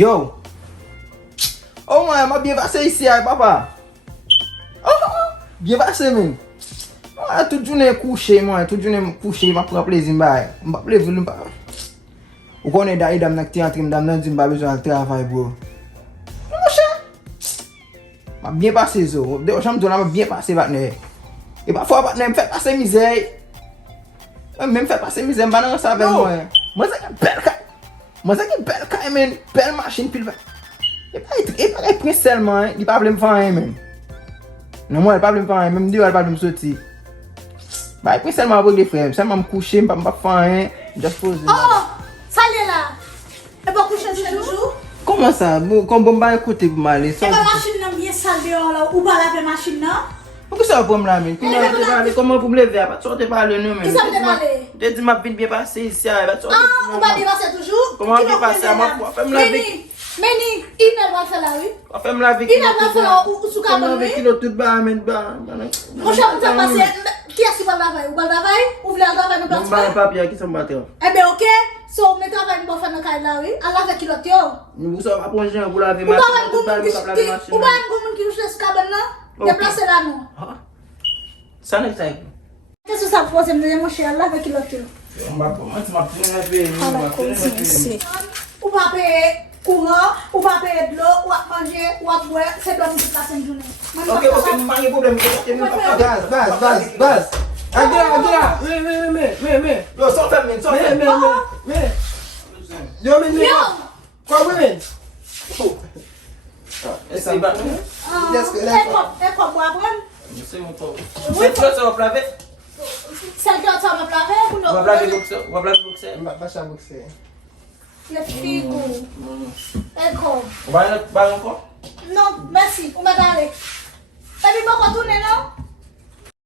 Yo! Oh mwen, mwen bien pase isi ay papa. Bien pase men. Tout jounen kouche mwen, tout jounen kouche mwen pran plezi mbay. Mba plezi mba. Ou konen da idam nak ti antri mdam nan di mba bezon al travay bro. Mwen chan. Mwen bien pase zo. De ou chan mdou la mwen bien pase vatne. E pa fwa vatne mwen fè pase mizey. Mwen fè pase mizey mba nan sa ven mwen. Mwen se gen bel kay. Mwen se gen bel kay men. Bel machin pil ven. E pa gen prins selman. Di pa vle mfan men. Non mwen pa vle mfan men. Mdi wè pa vle msoti. Ba prins selman wè de frem. Selman mkouche mpa fan. Just pose. Oh! Salye la! E pa kouche se toujou? Koman sa? Kon bon ba ekote pou male. E pa machin nan biye salye la ou ba lave machin nan? Pou ki sa pou m la men? Koman pou m leve a? Pat sote pale nou men. Ki sa m te pale? De di m ap vin biye pase isi a. Ou ba biye pase toujou? Koman biye pase a? Ma fèm lave. Meni, inel wak fè la oui? Ma fèm lave Inel wak fè la ou sou ka bon oui? kilo tout ba men ba. Mon chan mwen te pase, ki as ki bal davay? Ou bal davay? Ou vle al davay nou plat Mwen ba papi a ki sa m bate yo. Ebe ok, so mwen travay mwen bo fè nan kay la oui? Al lave kilot yo? Mwen sa apon jen pou lave Ou ba machin. an goun ki rouche sou ka bon nan? Deplase la nou? Sa nek sa ek. Kè sou sa pose mwen mwen chè al lave kilot yo? Mwen ti ma plen lave. Ou pa pe kouran, ou pa pe dlo, ou ap manje, ou ap bwe, se do mwen la sen jounen. Ok, mwen gen problem. Baz. Agila. Me. Yo, son fem men, son fem. Me. Yo, men. Kwa women? Ese yi bat men? E kop bo apren? Mwen mwen pou. Mwen flot sa wap lave? Sel ki ot sa wap lave? Wap lave bokse? Baixa você. Le figo. E kop. Wap lave yon kon? Non, mersi, ou mè gale. E mi bo kotoune non?